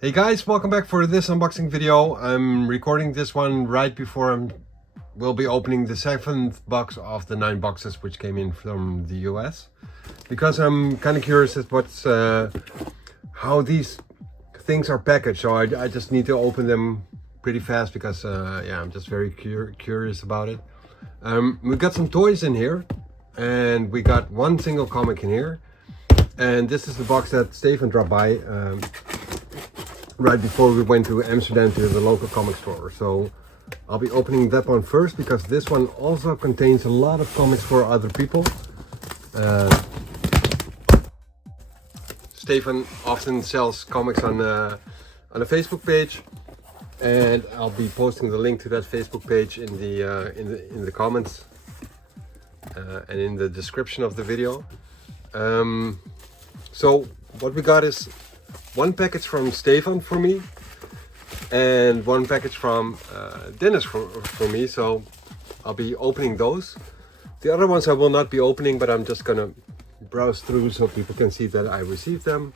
Hey guys, welcome back for this unboxing video. I'm recording this one right before we'll be opening the 7th box of the 9 boxes which came in from the US. Because I'm kind of curious as what's how these things are packaged, so I just need to open them pretty fast because yeah, I'm just very curious about it. We got some toys in here, and we got one single comic in here, and this is the box that Stefan dropped by right before we went to Amsterdam to the local comic store. So I'll be opening that one first because this one also contains a lot of comics for other people. Stefan often sells comics on a Facebook page, and I'll be posting the link to that Facebook page in the comments and in the description of the video. So what we got is one package from Stefan for me and one package from Dennis for me, so I'll be opening those. The other ones I will not be opening, but I'm just gonna browse through so people can see that I received them.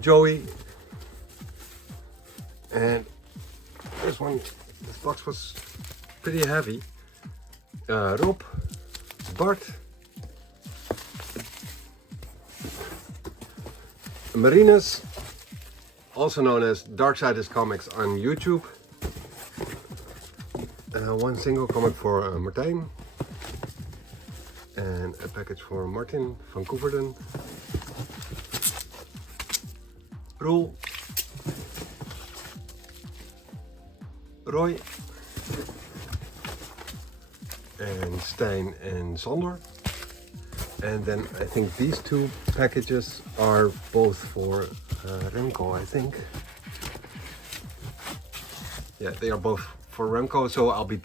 Joey, and this box was pretty heavy. Rob, Bart, Marina's, also known as Darksiders Comics on YouTube. One single comic for Martijn. And a package for Martin van Koeverden. Roel. Roy. And Stijn and Sander. And then I think these two packages are both for Remco, I think. Yeah, they are both for Remco, so I'll be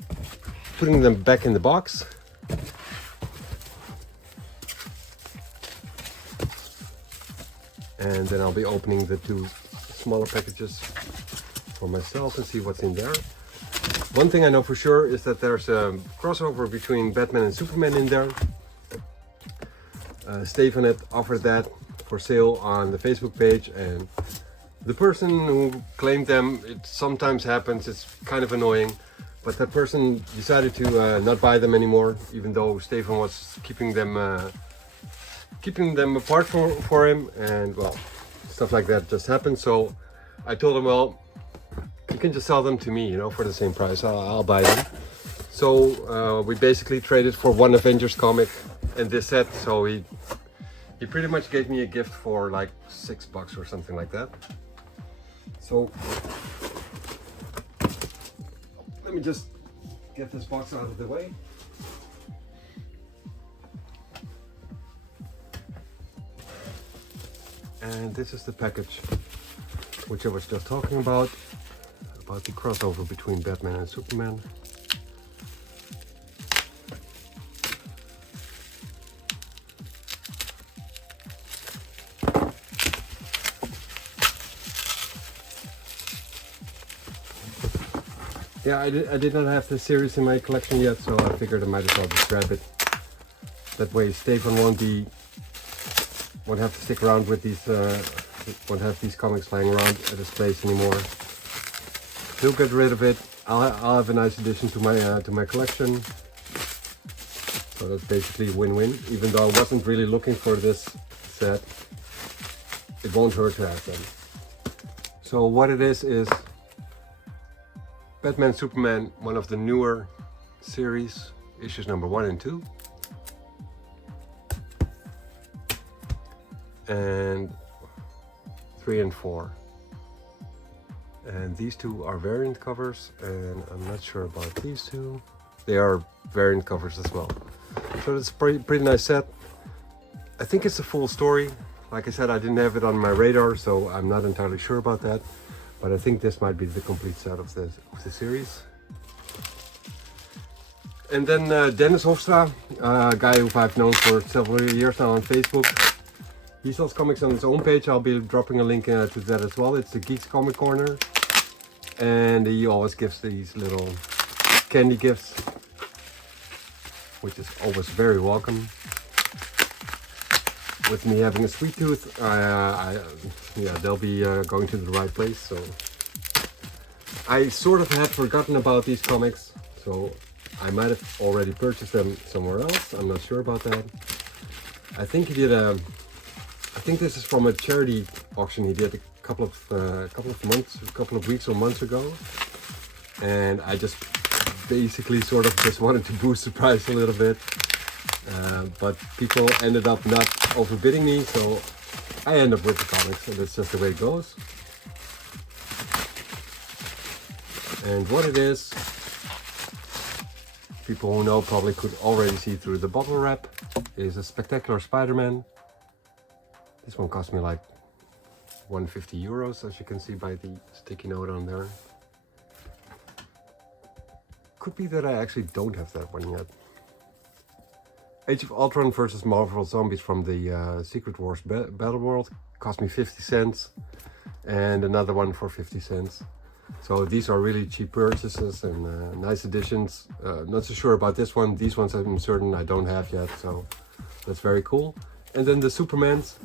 putting them back in the box. And then I'll be opening the two smaller packages for myself and see what's in there. One thing I know for sure is that there's a crossover between Batman and Superman in there. Stefan had offered that for sale on the Facebook page, and the person who claimed them, it sometimes happens, it's kind of annoying, but that person decided to not buy them anymore, even though Stefan was keeping them apart for him, and well, stuff like that just happened. So I told him, well, you can just sell them to me, you know, for the same price. I'll buy them. So we basically traded for one Avengers comic and this set. So he pretty much gave me a gift for like $6 or something like that. So let me just get this box out of the way. And this is the package which I was just talking about the crossover between Batman and Superman. Yeah, I did not have this series in my collection yet, so I figured I might as well just grab it. That way Stefan won't have to stick around with these, won't have these comics lying around at his place anymore. He'll get rid of it. I'll have a nice addition to my collection. So that's basically win-win. Even though I wasn't really looking for this set, it won't hurt to have them. So what it is Batman Superman, one of the newer series, issues number 1 and 2. And 3 and 4. And these two are variant covers, and I'm not sure about these two. They are variant covers as well. So it's a pretty nice set. I think it's a full story. Like I said, I didn't have it on my radar, so I'm not entirely sure about that. But I think this might be the complete set of the series. And then Dennis Hofstra, a guy who I've known for several years now on Facebook. He sells comics on his own page. I'll be dropping a link to that as well. It's the Geeks Comic Corner. And he always gives these little candy gifts, which is always very welcome. with me having a sweet tooth, yeah, they'll be going to the right place. So I sort of had forgotten about these comics, so I might have already purchased them somewhere else. I'm not sure about that. I think he did a. I think this is from a charity auction he did a couple of weeks or months ago, and I just basically sort of just wanted to boost the price a little bit, but people ended up not overbidding me, so I end up with the comics, and that's just the way it goes. And what it is, people who know probably could already see through the bottle wrap, is a Spectacular Spider-Man. This one cost me like 150 euros, as you can see by the sticky note on there. Could be that I actually don't have that one yet. Age of Ultron versus Marvel Zombies from the Secret Wars Battle World cost me 50 cents, and another one for 50 cents. So these are really cheap purchases and nice additions. Not so sure about this one. These ones I'm certain I don't have yet, so that's very cool. And then the Superman's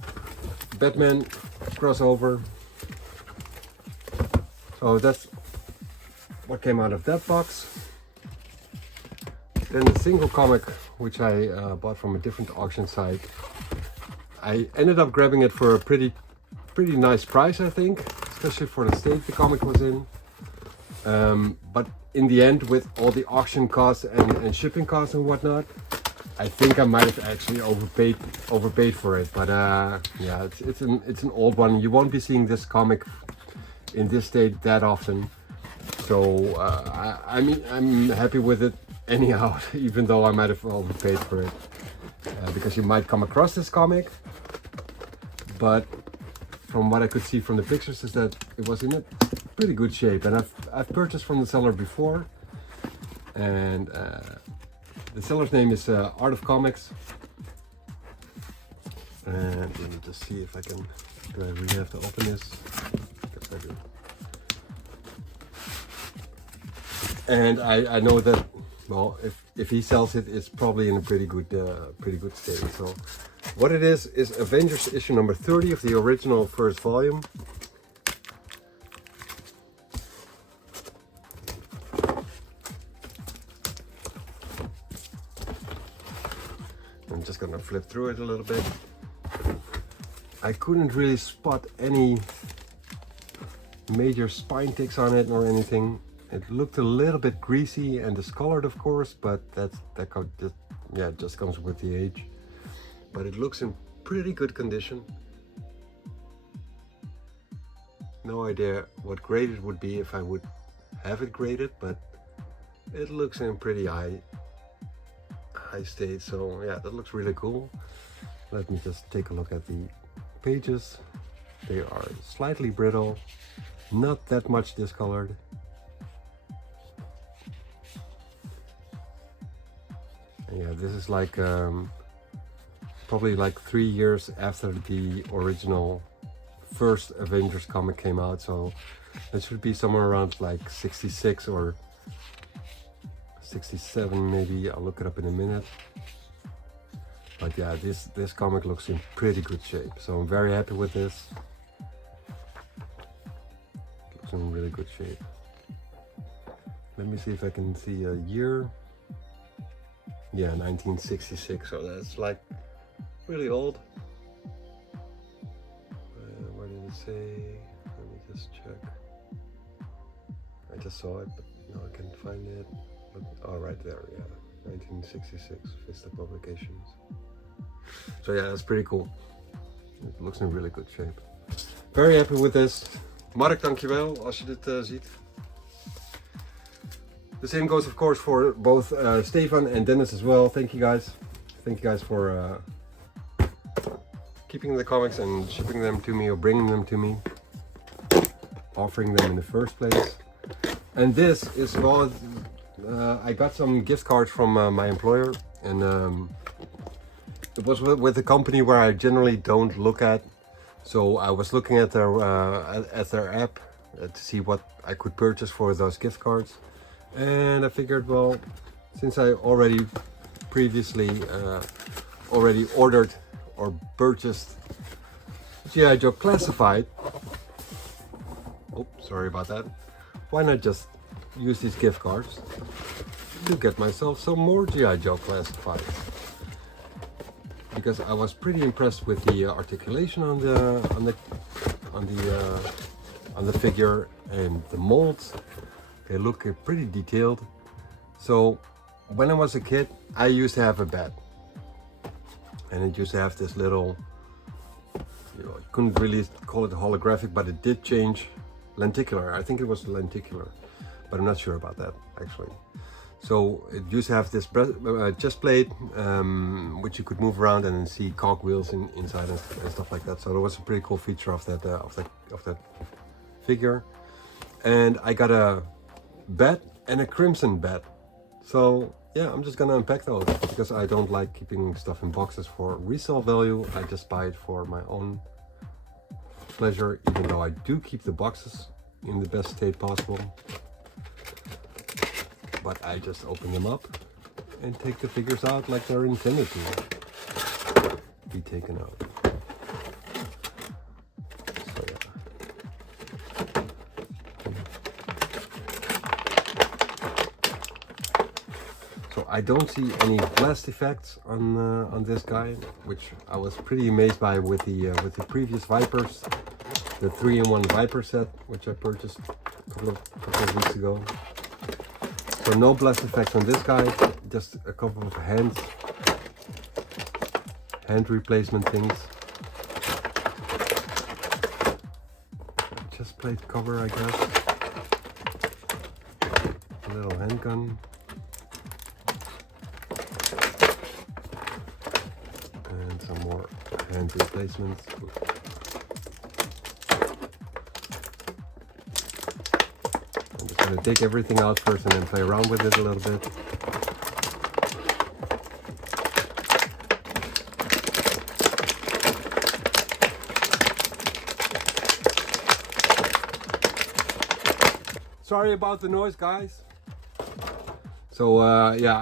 Batman crossover. So that's what came out of that box. Then the single comic, which I bought from a different auction site. I ended up grabbing it for a pretty nice price, I think, especially for the state the comic was in. But in the end, with all the auction costs and shipping costs and whatnot, I think I might have actually overpaid for it. But yeah, it's an old one. You won't be seeing this comic in this state that often. So I mean, I'm happy with it anyhow, even though I might have overpaid for it, because you might come across this comic. But from what I could see from the pictures is that it was in a pretty good shape, and I've purchased from the seller before, and the seller's name is Art of Comics. And let me just see if I can. Do I really have to open this? Yes, I do. And I know that, well, if he sells it, it's probably in a pretty good state. So what it is Avengers issue number 30 of the original first volume. I'm just gonna flip through it a little bit. I couldn't really spot any major spine ticks on it or anything. It looked a little bit greasy and discolored, of course, but that just comes with the age. But it looks in pretty good condition. No idea what grade it would be if I would have it graded, but it looks in pretty high state. So yeah, that looks really cool. Let me just take a look at the pages. They are slightly brittle, not that much discolored. Yeah, this is like probably like 3 years after the original first Avengers comic came out, so it should be somewhere around like 66 or 67 maybe. I'll look it up in a minute. But yeah, this comic looks in pretty good shape, so I'm very happy with this. It looks in really good shape. Let me see if I can see a year. Yeah, 1966, so that's like really old. Where did it say? Let me just check. I just saw it, but now I can't find it. But, oh, right there, yeah. 1966, Vista Publications. So yeah, that's pretty cool. It looks in really good shape. Very happy with this. Mark, dankjewel als je dit ziet. The same goes, of course, for both Stefan and Dennis as well. Thank you guys. Thank you guys for keeping the comics and shipping them to me or bringing them to me, offering them in the first place. And this is, well, I got some gift cards from my employer, and it was with a company where I generally don't look at. So I was looking at their app to see what I could purchase for those gift cards. And I figured, well, since I already previously ordered or purchased G.I. Joe Classified, oh, sorry about that, why not just use these gift cards to get myself some more G.I. Joe Classified? Because I was pretty impressed with the articulation on the figure and the molds. They look pretty detailed. So when I was a kid, I used to have a bat, and it used to have this little, you couldn't really call it holographic, but it did change lenticular. I think it was lenticular, but I'm not sure about that actually. So it used to have this chest plate, which you could move around and then see cogwheels inside and stuff like that. So that was a pretty cool feature of that figure. And I got a bat and a crimson bat. So yeah, I'm just gonna unpack those because I don't like keeping stuff in boxes for resale value. I just buy it for my own pleasure, even though I do keep the boxes in the best state possible. But I just open them up and take the figures out like they're intended to be taken out. So yeah. So I don't see any blast effects on this guy, which I was pretty amazed by with the previous Vipers, the 3-in-1 Viper set, which I purchased a couple of weeks ago. So no blast effects on this guy, just a couple of hand replacement things. Chest plate cover, I guess. A little handgun. And some more hand replacements. I'm gonna take everything out first and then play around with it a little bit. Sorry about the noise, guys. So yeah,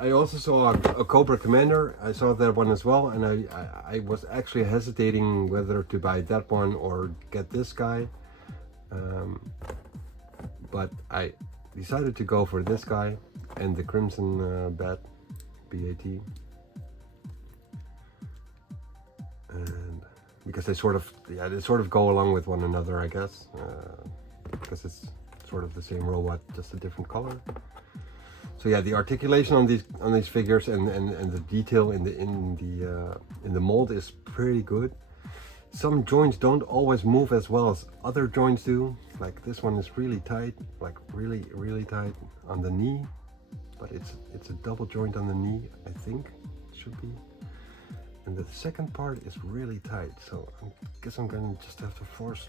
I also saw a Cobra Commander. I saw that one as well, and I was actually hesitating whether to buy that one or get this guy. But I decided to go for this guy and the Crimson Bat, BAT. And because they sort of go along with one another, I guess, because it's sort of the same robot, just a different color. So yeah, the articulation on these figures and the detail in the mold is pretty good. Some joints don't always move as well as other joints do. Like this one is really tight, like really tight on the knee, but it's a double joint on the knee, I think it should be. And the second part is really tight, so I guess I'm gonna just have to force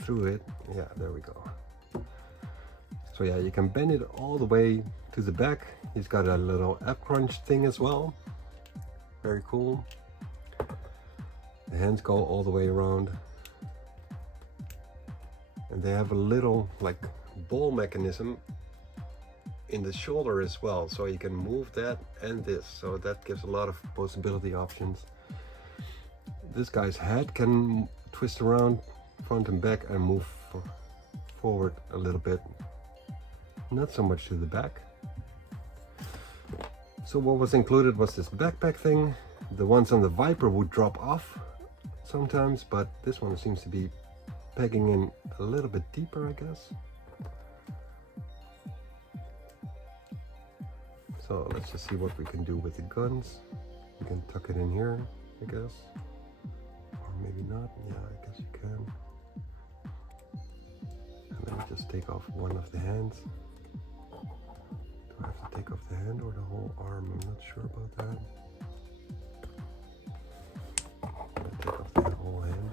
through it. Yeah, there we go. So yeah, you can bend it all the way to the back. He's got a little ab crunch thing as well. Very cool. The hands go all the way around. And they have a little like ball mechanism in the shoulder as well. So you can move that and this. So that gives a lot of possibility options. This guy's head can twist around front and back and move forward a little bit. Not so much to the back. So what was included was this backpack thing. The ones on the Viper would drop off sometimes, but this one seems to be pegging in a little bit deeper, I guess. So let's just see what we can do with the guns. You can tuck it in here, I guess. Or maybe not. Yeah, I guess you can. And then we just take off one of the hands. Do I have to take off the hand or the whole arm? I'm not sure about that. I'm gonna take off the whole hand.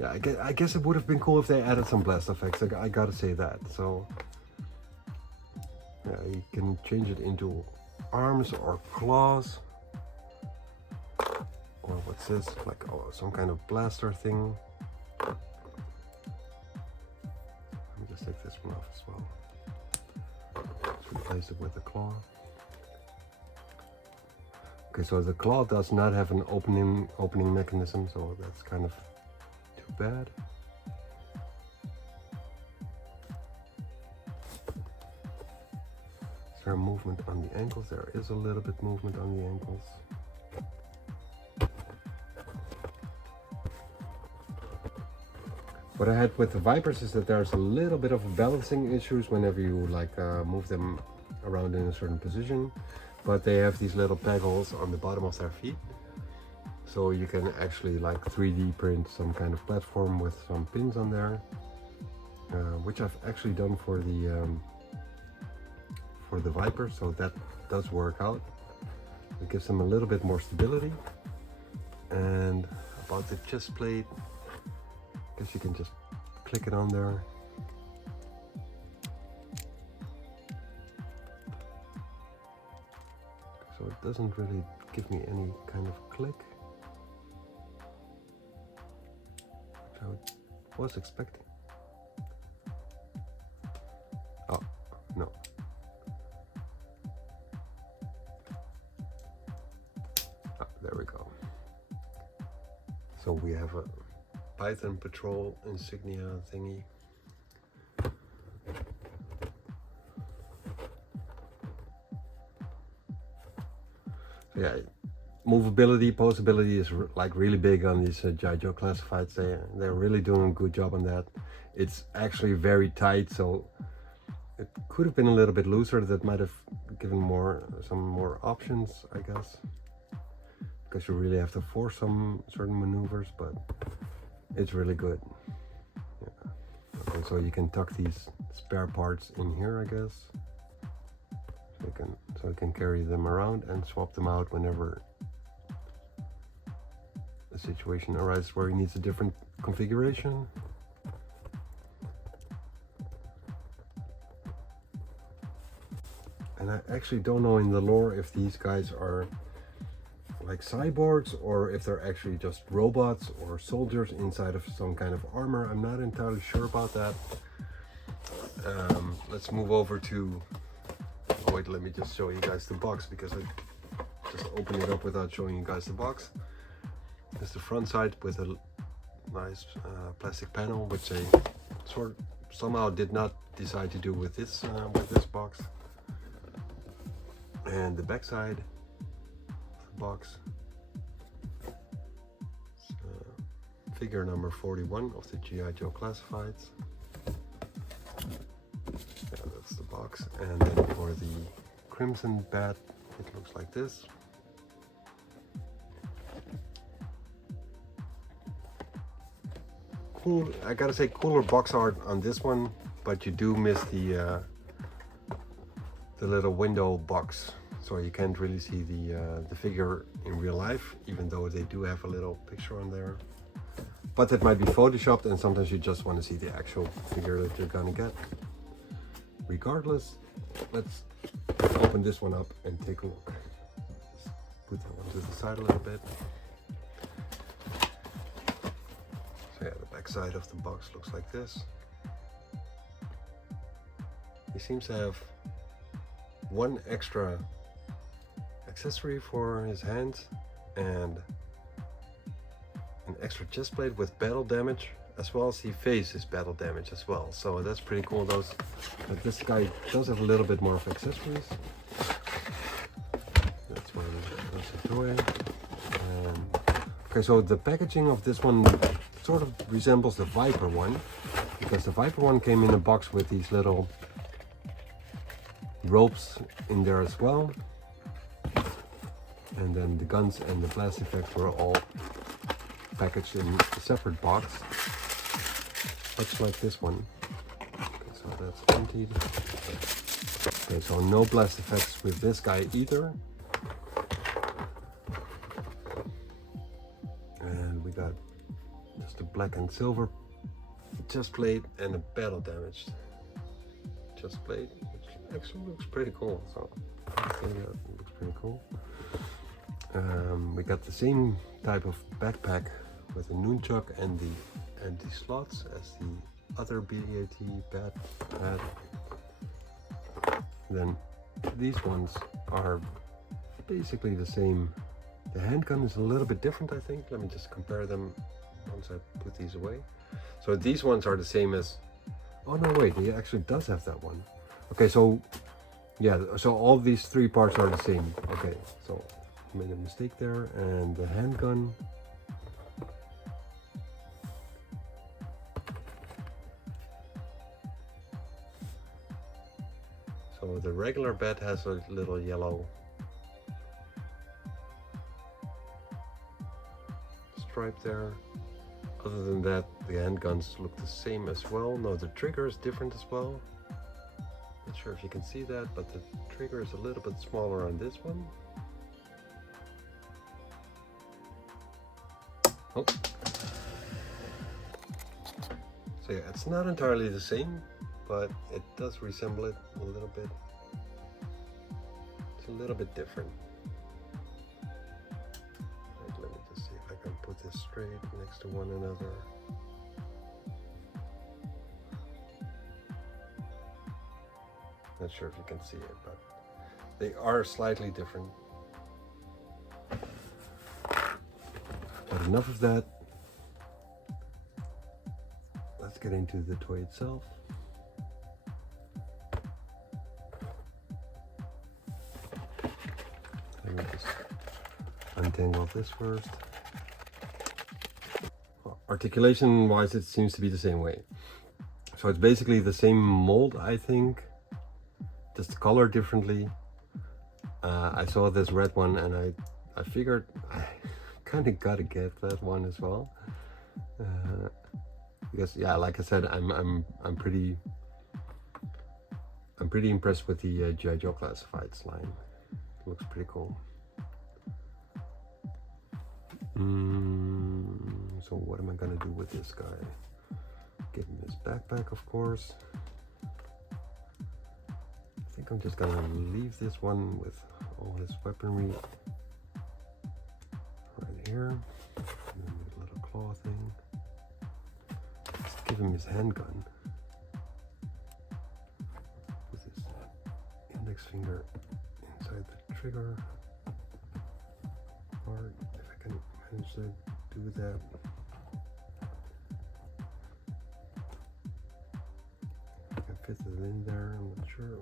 Yeah, I guess it would have been cool if they added some blast effects. I gotta say that. So yeah, you can change it into arms or claws. Or what's this? Like some kind of blaster thing. Let me just take this one off as well. Let's replace it with a claw. Okay, so the claw does not have an opening mechanism, so that's kind of too bad. Is there movement on the ankles? There is a little bit movement on the ankles. What I had with the Vipers is that there's a little bit of balancing issues whenever you like move them around in a certain position, but they have these little pegals on the bottom of their feet, so you can actually like 3D print some kind of platform with some pins on there, which I've actually done for the Viper, so that does work out. It gives them a little bit more stability. And about the chest plate, I guess you can just click it on there. So it doesn't really give me any kind of click, which I was expecting. Oh, no. Ah, there we go. So we have a Python Patrol insignia thingy. So yeah, movability, posability is like really big on these G.I. Joe classifieds. They're really doing a good job on that. It's actually very tight, so it could have been a little bit looser. That might have given some more options, I guess, because you really have to force some certain maneuvers, but it's really good. Yeah. Okay, so you can tuck these spare parts in here, I guess. So you can carry them around and swap them out whenever a situation arises where he needs a different configuration. And I actually don't know in the lore if these guys are like cyborgs or if they're actually just robots or soldiers inside of some kind of armor. I'm not entirely sure about that. Let's move over to, oh wait, let me just show you guys the box, because I just opened it up without showing you guys the box. There's the front side with a nice plastic panel, which they somehow did not decide to do with this box. And the back side box, figure number 41 of the G.I. Joe classifieds. Yeah, that's the box. And then for the Crimson Bat, it looks like this. Cool, I gotta say, cooler box art on this one, but you do miss the little window box. So you can't really see the figure in real life, even though they do have a little picture on there. But that might be photoshopped, and sometimes you just want to see the actual figure that you're gonna get. Regardless, let's open this one up and take a look. Put that one to the side a little bit. So yeah, the back side of the box looks like this. He seems to have one extra accessory for his hands and an extra chest plate with battle damage, as well as he faces battle damage as well. So that's pretty cool. But this guy does have a little bit more of accessories. That's where that's a toy. Okay, so the packaging of this one sort of resembles the Viper one, because the Viper one came in a box with these little ropes in there as well, and then the guns and the blast effects were all packaged in a separate box, much like this one. Okay, so that's emptied. Okay, so no blast effects with this guy either. And we got just a black and silver chest plate and a battle damaged chest plate, which actually looks pretty cool. So yeah, it looks pretty cool. We got the same type of backpack with a nunchuck and the anti-slots as the other BAT pad. Then these ones are basically the same The handgun is a little bit different, I think. Let me just compare them once I put these away. So these ones are the same as, oh no wait, he actually does have that one. Okay, so yeah, so all these three parts are the same. Okay, so I made a mistake there. And the handgun, so the regular bed has a little yellow stripe there. Other than that, the handguns look the same as well. No, the trigger is different as well. Not sure if you can see that, but the trigger is a little bit smaller on this one. Oh. So yeah, it's not entirely the same, but it does resemble it a little bit. It's a little bit different. Right, let me just see if I can put this straight next to one another. Not sure if you can see it, but they are slightly different. But enough of that. Let's get into the toy itself. Let me just untangle this first. Well, articulation wise, it seems to be the same way. So it's basically the same mold, I think, just colored differently. I saw this red one and I figured I kind of gotta get that one as well. Because yeah, like I said, I'm pretty impressed with the G.I. Joe Classifieds line. It looks pretty cool. So what am I gonna do with this guy? Give him his backpack, of course. I think I'm just gonna leave this one with all his weaponry right here. And then the little claw thing. Let's give him his handgun. With his index finger inside the trigger part. If I can manage to do that. I can fit it in there, I'm not sure.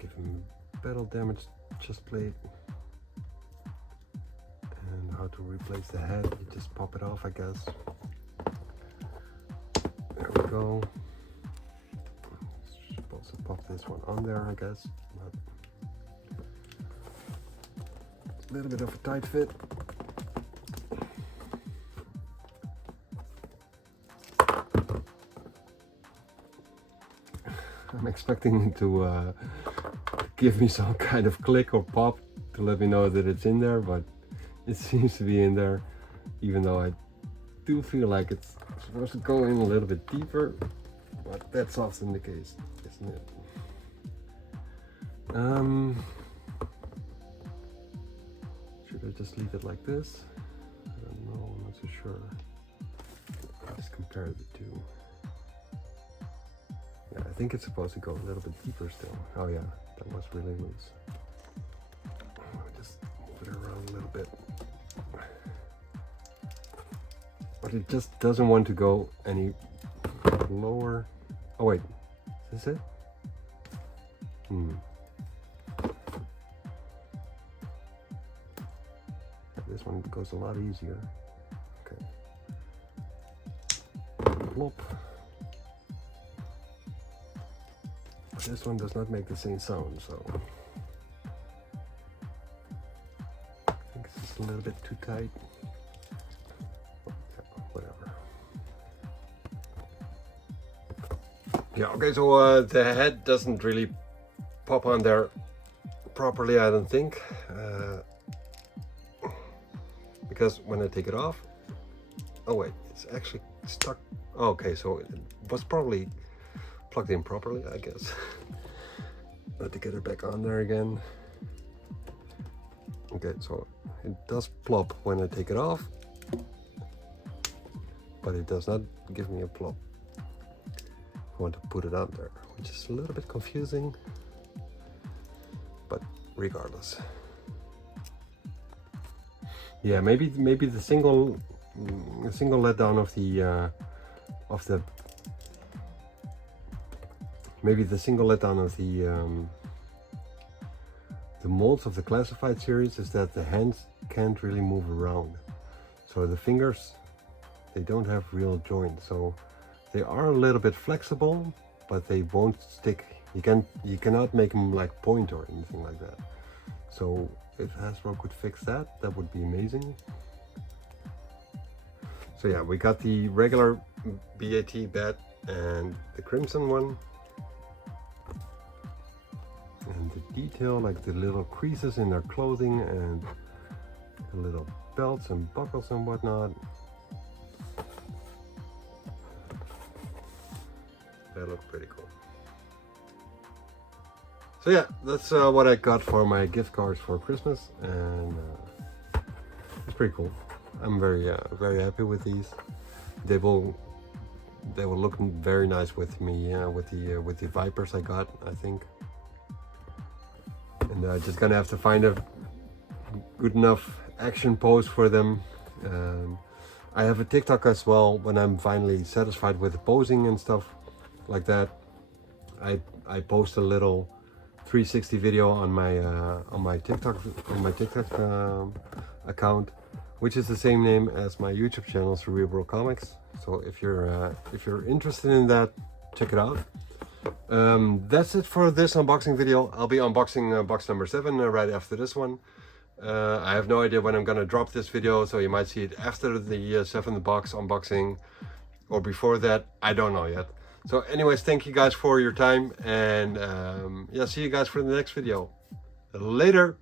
Give him battle damage chest plate. And how to replace the head, you just pop it off, I guess. There we go. Should also pop this one on there, I guess. But it's a little bit of a tight fit. I'm expecting it to give me some kind of click or pop to let me know that it's in there, but it seems to be in there, even though I do feel like it's supposed to go in a little bit deeper, but that's often the case, isn't it? Should I just leave it like this? I don't know, I'm not so sure. Let's compare the two. Yeah, I think it's supposed to go a little bit deeper still. Oh yeah, that was really loose. Just move it around a little bit. But it just doesn't want to go any lower. Oh wait, is this it? This one goes a lot easier. Okay. Plop. This one does not make the same sound, so I think it's just a little bit too tight. Whatever. Yeah, okay, so the head doesn't really pop on there properly, I don't think. Because when I take it off, oh wait, it's actually stuck. Okay, so it was probably plugged in properly, I guess. Let to get it back on there again. Okay, so it does plop when I take it off, but it does not give me a plop. I want to put it on there, which is a little bit confusing. but regardless. Yeah, maybe the single letdown of the maybe the single letdown of the molds of the classified series is that the hands can't really move around. So the fingers, they don't have real joints. So they are a little bit flexible, but they won't stick. You cannot make them like point or anything like that. So if Hasbro could fix that, that would be amazing. So yeah, we got the regular BAT bat and the crimson one. And the detail, like the little creases in their clothing and the little belts and buckles and whatnot. They look pretty cool. So yeah, that's what I got for my gift cards for Christmas, and it's pretty cool. I'm very happy with these. They will look very nice with me, with the Vipers I got, I think. And I'm just gonna have to find a good enough action pose for them. I have a TikTok as well. When I'm finally satisfied with the posing and stuff like that, I post a little 360 video on my TikTok account, which is the same name as my YouTube channel, Cerebral Comics. So if you're interested in that, check it out. That's it for this unboxing video. I'll be unboxing box number 7 right after this one. I have no idea when I'm gonna drop this video, so you might see it after the 7th box unboxing or before that. I don't know yet. So anyways, thank you guys for your time, and yeah, see you guys for the next video. Later.